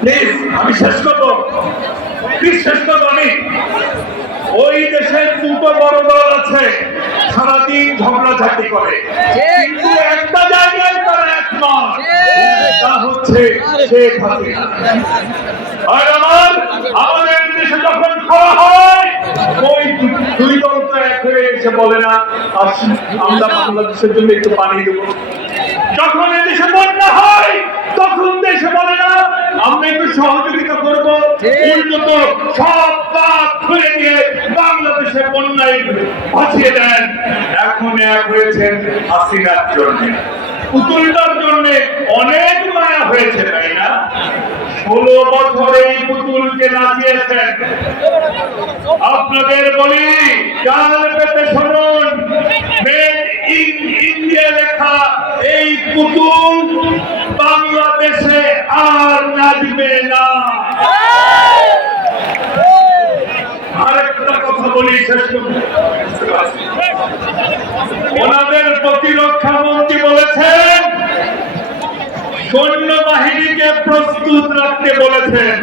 Please আমি শেষ করবো, প্লিজ শেষ করবো আমি। ওই দেশের দুটো বড় দল আছে, সারাদিন ঝগড়াঝাটি করে, কিন্তু একটা জায়গায় তারা একমত, তা হচ্ছে শেখ হাসিনা। আর আমাদের দেশে যখন খাওয়া হয়, ওই দুই দল তো এক হয়ে এসে বলে না আমরা বাংলাদেশের জন্য একটু পানি দেবো। যখন এদেশে বন্যা হয়, তখন দেশে বলে না আমরা একটু সহযোগিতা করবো, উন্নত সব কাজ খুলে দিয়ে বাংলাদেশের বন্যায় ভাসিয়ে দেন। এখন এক হয়েছেন হাসিনার জন্য, পুতুলটার জন্য অনেক মায়া হয়েছে, তাই না? 16 বছর এই পুতুলকে নাচিয়েছেন। আপনাদের বলি, কাল পেতে শুনুন, মেড ইন ইন্ডিয়া লেখা এই পুতুল বাংলাদেশে আর নাচবে না। আরেকটা কথা বলি শেষ করব, ওনাদের প্রতিরক্ষা মন্ত্রী বলেছেন সৈন্যবাহিনীকে প্রস্তুত রাখতে বলেছেন।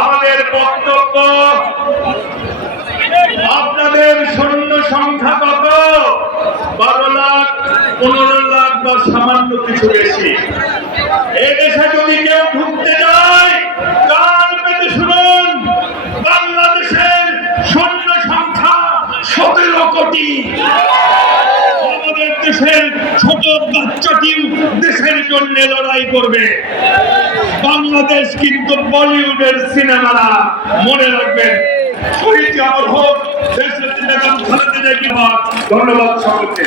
আমাদের বক্তব্য, আপনাদের সৈন্য সংখ্যা কত? 12 লাখ, 15 লাখ বা সামান্য কিছু বেশি। এদেশে যদি কেউ ঢুকতে যায়, কান পেতে শুনুন, বাংলাদেশের সৈন্য সংখ্যা 17 কোটি। আমাদের দেশের ছোট বাচ্চাটিও দেশের জন্য লড়াই করবে। বাংলাদেশ কিন্তু বলিউডের সিনেমা না, মনে রাখবেন। শহীদ আমার হোক দেশের বেগম খালেদা জিয়া। ধন্যবাদ সকলকে।